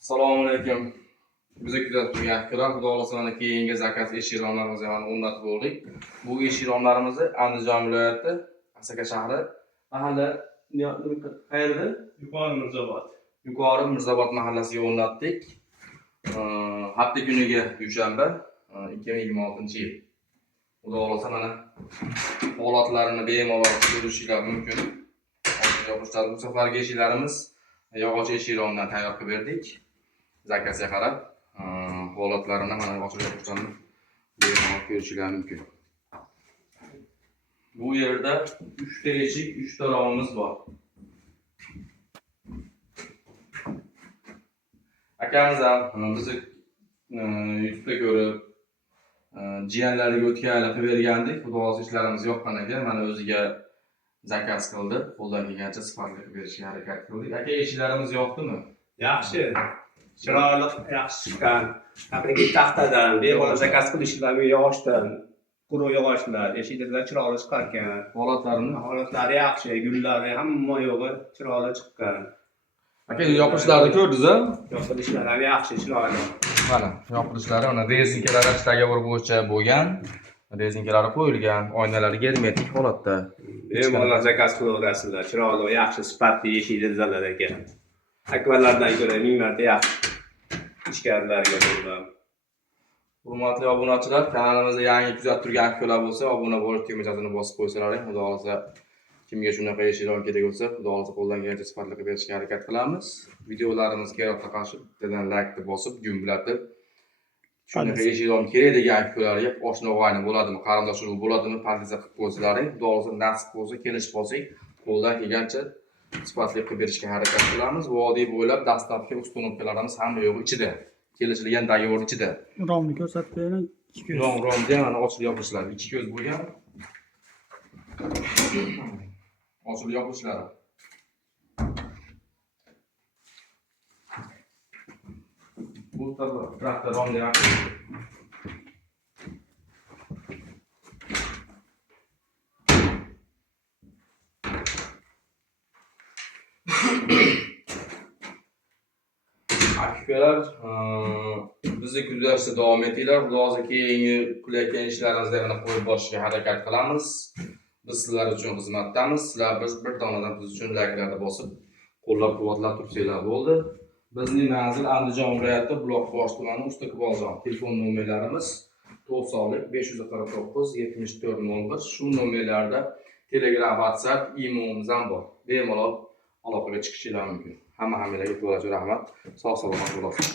Assalomu alaykum. Bizni kuzatib turgan akkalar, xudo xolasa mana keyingi zakaz eshirionlarimizni ham o'rnatib bo'ldik. Bu eshirionlarimizni Andijon viloyati Asaka shahri mahalla qayerda? Yuqori Mirzobod mahallasiga o'rnatdik. Hafta kuniga dushanba 2026-yil. Xudo xolasa mana holatlarini bemalol ko'rishingiz mumkin. Bu safargi eshiklarimiz yog'och eshiriondan tayyor qilib berdik. Zakazga qarab holatlarini mana ochib yoqishlarni bemalol ko'rishingiz mumkin. Bu yerda 3 ta eshik, 3 ta romimiz bor. Akamiz ham bizni YouTube'da ko'rib jiyanlariga o'tkazib qilib bergandik. Xudo xolasa ishlarimiz yoqqan ekan, mana o'ziga zakaz qildi. Qo'ldan kelgancha sifatli qilib berishga harakat qildik. Aka, eshiklarimiz yoqdimi? Yaxshi. Chiroyli, yaxshi chiqqan. Haqiqiy taxtadan, bemalol zakaz qilishlar yog'ochdan, quruq yog'ochlar, eshiklar chiroyli chiqar ekan. Holatlari yaxshi, gullari hamma yo'g'i chiroyli chiqqan. Aka, yopilishlarini ko'rdingiz-a? Yopilishlari ham yaxshi, chiroyli. Mana, yopilishlari mana rezinkalari ichidagi bir bo'yicha bo'lgan. Rezinkalari qo'yilgan, oynalari germetik holatda. Bemalol zakaz qilaverasizlar. Chiroyli, yaxshi, sifatli eshiklar ekan. Akvalardan ko'ra ming marta yaxshi. Ishkarlarga bo'lgan. Hurmatli obunachilar, kanalimizda yangi kuzatib turgan akvalar bo'lsa, obuna bo'lish tugmachasini bosib qo'ysalaring, xudo xolasa kimga shunaqa eshiklar kerak bo'lsa, xudo xolasa qo'ldan kelgancha sifatli qilib berishga harakat qilamiz. Videolarimizga kerakli qarshi bittadan like bosib, gumbulatib shunaqa eshiklar kerak degan akvalarga oshna g'ayni bo'ladimi, qarindosh urug' bo'ladimi, pardiza qilib qo'ysalaring, xudo xolasa nasib bo'lsa, kelishib olsak, qo'ldan kelgancha sifatli qilib berishga harakat qilamiz. Vodiy bo'ylab dastlabki ustunovkalarimiz hamma yo'q ichida. Kelishilgan dogovor ichida. Romni ko'rsatib bering. 2 ko'z. Romda mana ochilib yopishlar. 2 ko'z bo'lgan. Ochilib yopishlar. Bu tarafda romda yaxshi. Akkalar bizni kuzatishda davom etinglar. Xudo xolasa keyingi qilayotgan ishlarimizda yana qo'yib borishga harakat qilamiz. Biz sizlar uchun xizmatdamiz. Sizlar bir donadan biz uchun like'larni bosib, qo'llab-quvvatlab tursanglar bo'ldi. Bizning manzil Andijon viloyati Buloqbosh tumani Usta-Quvonjon. Telefon nomerlarimiz 90 549 74 01. Shu nomerlarda Telegram, WhatsApp, imo'miz ham bor. Bemalol aloqaga chiqishingiz mumkin. Hammalarga rahmat. Sog' salomat bo'lasiz.